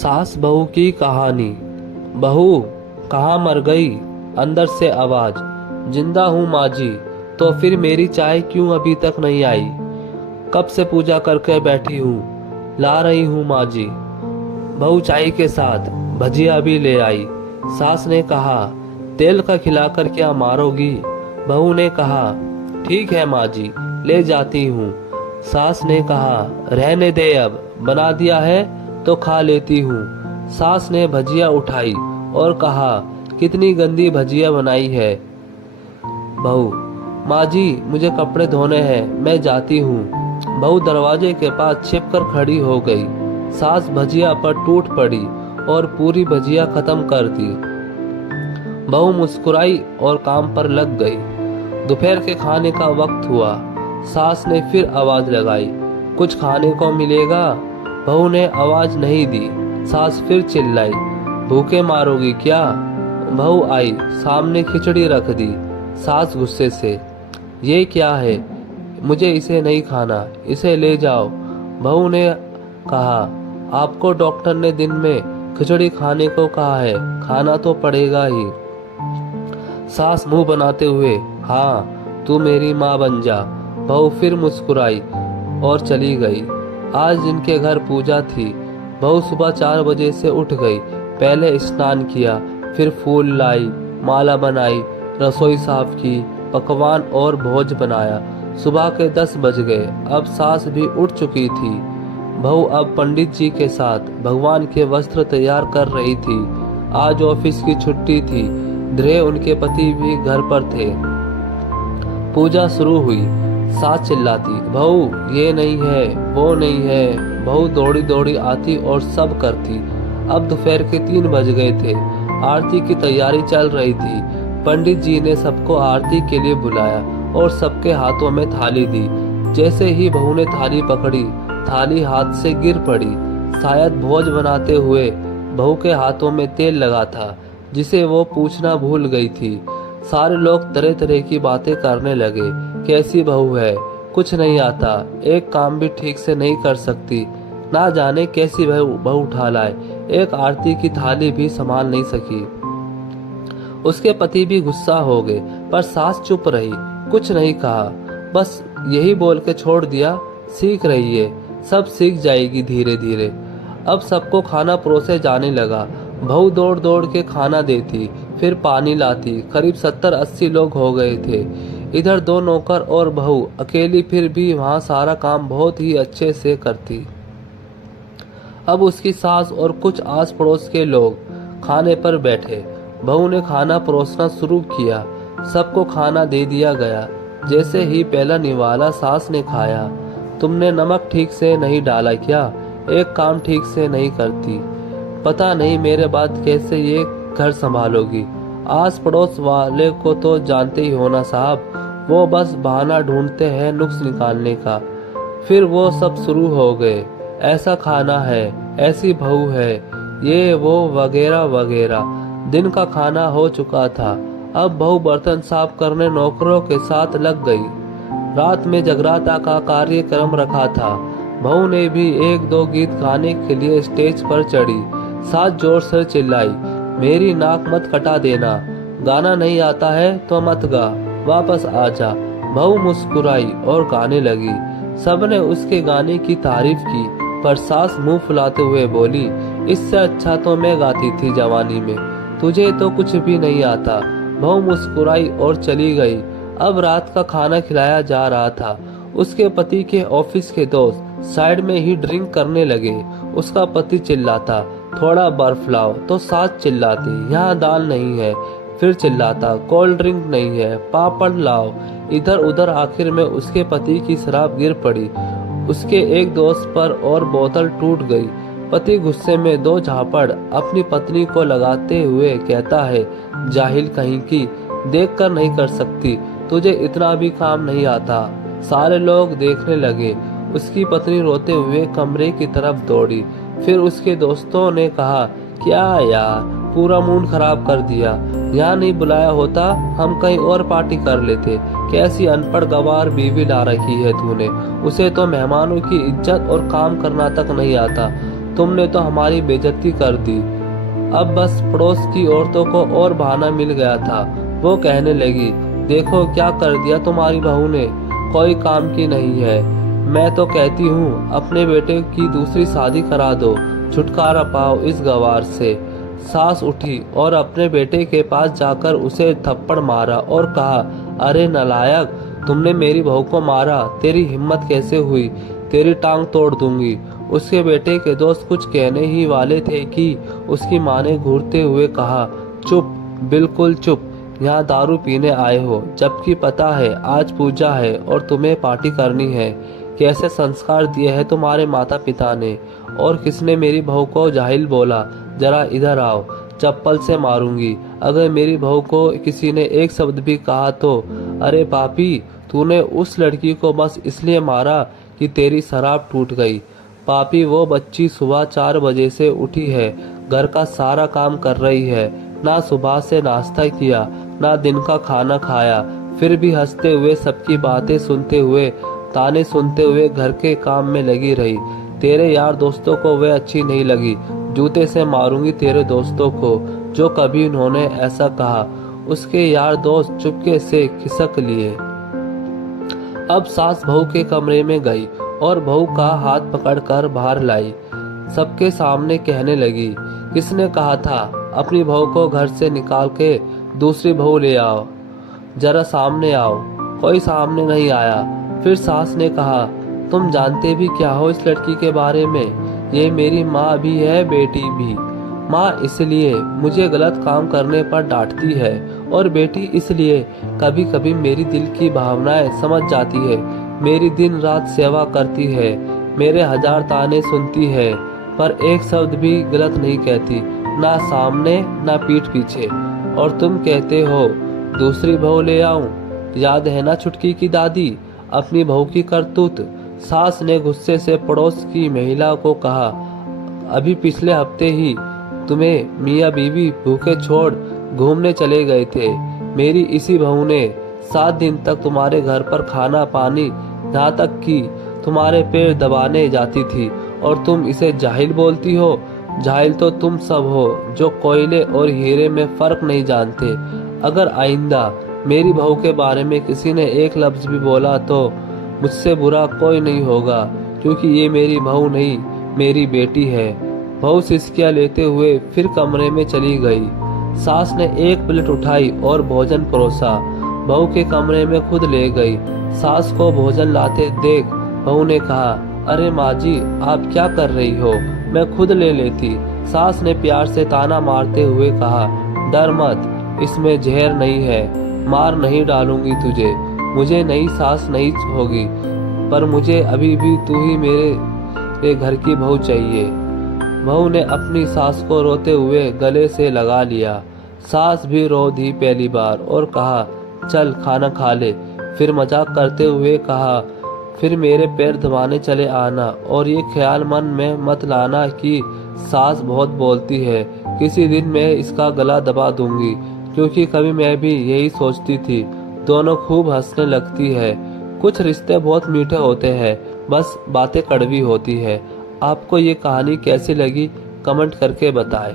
सास बहू की कहानी। बहू कहाँ मर गई? अंदर से आवाज। जिंदा हूँ माँ जी। तो फिर मेरी चाय क्यों अभी तक नहीं आई? कब से पूजा करके बैठी हूँ, ला रही हूँ माँ जी। बहू चाय के साथ भजिया भी ले आई। सास ने कहा, तेल का खिलाकर क्या मारोगी? बहू ने कहा, ठीक है माँ जी, ले जाती हूँ। सास ने कहा, रहने दे, अब बना दिया है तो खा लेती हूँ। सास ने भजिया उठाई और कहा, कितनी गंदी भजिया बनाई है। बहू, माँ जी मुझे कपड़े धोने हैं, मैं जाती हूँ। बहू दरवाजे के पास छिपकर खड़ी हो गई। सास भजिया पर टूट पड़ी और पूरी भजिया खत्म कर दी। बहू मुस्कुराई और काम पर लग गई। दोपहर के खाने का वक्त हुआ। सास ने फिर आवाज लगाई, कुछ खाने को मिलेगा? बहू ने आवाज नहीं दी। सास फिर चिल्लाई, भूखे मारोगी क्या? बहू आई, सामने खिचड़ी रख दी। सास गुस्से से, ये क्या है? मुझे इसे नहीं खाना, इसे ले जाओ। बहू ने कहा, आपको डॉक्टर ने दिन में खिचड़ी खाने को कहा है, खाना तो पड़ेगा ही। सास मुंह बनाते हुए, हाँ तू मेरी माँ बन जा। बहू फिर मुस्कुराई और चली गई। आज जिनके घर पूजा थी। बहू सुबह 4 बजे से उठ गई। पहले स्नान किया, फिर फूल लाई, माला बनाई, रसोई साफ की, पकवान और भोज बनाया। सुबह के 10 बज गए। अब सास भी उठ चुकी थी। बहू अब पंडित जी के साथ भगवान के वस्त्र तैयार कर रही थी। आज ऑफिस की छुट्टी थी। ध्रुव उनके पति भी घर पर थे। पूजा शुरू हुई। सास चिल्लाती, बहू ये नहीं है, वो नहीं है। बहू दौड़ी दौड़ी आती और सब करती। अब दोपहर के 3 बज गए थे। आरती की तैयारी चल रही थी। पंडित जी ने सबको आरती के लिए बुलाया और सबके हाथों में थाली दी। जैसे ही बहू ने थाली पकड़ी, थाली हाथ से गिर पड़ी। शायद भोज बनाते हुए बहू के हाथों में तेल लगा था, जिसे वो पूछना भूल गई थी। सारे लोग तरह तरह की बातें करने लगे। कैसी बहू है, कुछ नहीं आता, एक काम भी ठीक से नहीं कर सकती, ना जाने कैसी बहू उठा लाए, एक आरती की थाली भी संभाल नहीं सकी। उसके पति भी गुस्सा हो गए, पर सास चुप रही, कुछ नहीं कहा, बस यही बोल के छोड़ दिया, सीख रही है, सब सीख जाएगी धीरे धीरे। अब सबको खाना परोसे जाने लगा। बहू दौड़ दौड़ के खाना देती, फिर पानी लाती। करीब 70-80 लोग हो गए थे। इधर 2 नौकर और बहू अकेली, फिर भी वहाँ सारा काम बहुत ही अच्छे से करती। अब उसकी सास और कुछ आस पड़ोस के लोग खाने पर बैठे। बहू ने खाना परोसना शुरू किया। सबको खाना दे दिया गया। जैसे ही पहला निवाला सास ने खाया, तुमने नमक ठीक से नहीं डाला क्या? एक काम ठीक से नहीं करती, पता नहीं मेरे बाद कैसे ये घर संभालोगी। आस पड़ोस वाले को तो जानते ही हो ना साहब, वो बस बहाना ढूंढते हैं नुक्स निकालने का। फिर वो सब शुरू हो गए, ऐसा खाना है, ऐसी बहू है, ये वो वगैरह वगैरह। दिन का खाना हो चुका था। अब बहू बर्तन साफ करने नौकरों के साथ लग गई। रात में जगराता का कार्यक्रम रखा था। बहू ने भी 1-2 गीत गाने के लिए स्टेज पर चढ़ी। सास जोर से चिल्लाई, मेरी नाक मत कटा देना, गाना नहीं आता है तो मत गा, वापस आ जा। बहू मुस्कुराई और गाने लगी। सबने उसके गाने की तारीफ की, पर सास मुंह फुलाते हुए बोली, इससे अच्छा तो मैं गाती थी जवानी में, तुझे तो कुछ भी नहीं आता। बहू मुस्कुराई और चली गई। अब रात का खाना खिलाया जा रहा था। उसके पति के ऑफिस के दोस्त साइड में ही ड्रिंक करने लगे। उसका पति चिल्लाता, थोड़ा बर्फ लाओ, तो सास चिल्लाती, यहाँ दाल नहीं है। फिर चिल्लाता, कोल्ड ड्रिंक नहीं है, पापड़ लाओ। इधर उधर आखिर में उसके पति की शराब गिर पड़ी। उसके एक दोस्त पर और बोतल टूट गई। पति गुस्से में 2 झापड़ अपनी पत्नी को लगाते हुए कहता है, जाहिल कहीं की, देख कर नहीं कर सकती, तुझे इतना भी काम नहीं आता। सारे लोग देखने लगे। उसकी पत्नी रोते हुए कमरे की तरफ दौड़ी। फिर उसके दोस्तों ने कहा, क्या यार, पूरा मूड खराब कर दिया, यहाँ नहीं बुलाया होता, हम कहीं और पार्टी कर लेते। कैसी अनपढ़ गवार बीवी ला रखी है तूने, उसे तो मेहमानों की इज्जत और काम करना तक नहीं आता। तुमने तो हमारी बेइज्जती कर दी। अब बस पड़ोस की औरतों को और बहाना मिल गया था। वो कहने लगी, देखो क्या कर दिया तुम्हारी बहू ने, कोई काम की नहीं है। मैं तो कहती हूँ अपने बेटे की दूसरी शादी करा दो, छुटकारा पाओ इस गवार से। सास उठी और अपने बेटे के पास जाकर उसे थप्पड़ मारा और कहा, अरे नालायक, तुमने मेरी बहू को मारा, तेरी हिम्मत कैसे हुई, तेरी टांग तोड़ दूंगी। उसके बेटे के दोस्त कुछ कहने ही वाले थे कि उसकी माँ ने घूरते हुए कहा, चुप, बिल्कुल चुप, यहाँ दारू पीने आए हो, जबकि पता है आज पूजा है और तुम्हें पार्टी करनी है। कैसे संस्कार दिए हैं तुम्हारे माता पिता ने। और किसने मेरी बहू को जाहिल बोला, जरा इधर आओ, चप्पल से मारूंगी अगर मेरी बहू को किसी ने एक शब्द भी कहा तो। अरे पापी, तूने उस लड़की को बस इसलिए मारा कि तेरी शराब टूट गई। पापी, वो बच्ची सुबह 4 बजे से उठी है, घर का सारा काम कर रही है, ना सुबह से नाश्ता किया, ना दिन का खाना खाया, फिर भी हंसते हुए सबकी बातें सुनते हुए, ताने सुनते हुए घर के काम में लगी रही। तेरे यार दोस्तों को वह अच्छी नहीं लगी। जूते से मारूंगी तेरे दोस्तों को जो कभी उन्होंने ऐसा कहा। उसके यार दोस्त चुपके से खिसक लिए। अब सास बहू के कमरे में गई और बहू का हाथ पकड़कर बाहर लाई। सबके सामने कहने लगी, किसने कहा था अपनी बहू को घर से निकाल के दूसरी बहू ले आओ, जरा सामने आओ। कोई सामने नहीं आया। फिर सास ने कहा, तुम जानते भी क्या हो इस लड़की के बारे में, ये मेरी माँ भी है, बेटी भी। माँ इसलिए मुझे गलत काम करने पर डांटती है और बेटी इसलिए कभी कभी मेरी दिल की भावनाएं समझ जाती है, मेरी दिन रात सेवा करती है, मेरे 1000 ताने सुनती है, पर एक शब्द भी गलत नहीं कहती, ना सामने ना पीठ पीछे। और तुम कहते हो दूसरी बहू ले आऊं, याद है ना छुटकी की दादी, अपनी बहू की करतूत। सास ने गुस्से से पड़ोस की महिला को कहा, अभी पिछले हफ्ते ही तुम्हें मियाँ बीवी भूखे छोड़ घूमने चले गए थे। मेरी इसी बहू ने 7 दिन तक तुम्हारे घर पर खाना पानी, यहाँ तक कि तुम्हारे पैर दबाने जाती थी, और तुम इसे जाहिल बोलती हो। जाहिल तो तुम सब हो जो कोयले और हीरे में फर्क नहीं जानते। अगर आइंदा मेरी बहू के बारे में किसी ने एक लफ्ज भी बोला तो मुझसे बुरा कोई नहीं होगा, क्योंकि ये मेरी बहू नहीं, मेरी बेटी है। बहू सिसकियां लेते हुए फिर कमरे में चली गई। सास ने एक प्लेट उठाई और भोजन परोसा, बहू के कमरे में खुद ले गई। सास को भोजन लाते देख बहू ने कहा, अरे माँ जी, आप क्या कर रही हो, मैं खुद ले लेती। सास ने प्यार से ताना मारते हुए कहा, डर मत, इसमें जहर नहीं है, मार नहीं डालूंगी तुझे। मुझे नई सास नहीं होगी, पर मुझे अभी भी तू ही मेरे घर की बहू चाहिए। बहू ने अपनी सास को रोते हुए गले से लगा लिया। सास भी रो दी पहली बार और कहा, चल खाना खा ले। फिर मजाक करते हुए कहा, फिर मेरे पैर दबाने चले आना, और ये ख्याल मन में मत लाना कि सास बहुत बोलती है, किसी दिन मैं इसका गला दबा दूंगी, क्योंकि कभी मैं भी यही सोचती थी। दोनों खूब हंसने लगती है। कुछ रिश्ते बहुत मीठे होते हैं, बस बातें कड़वी होती है। आपको ये कहानी कैसी लगी कमेंट करके बताएं।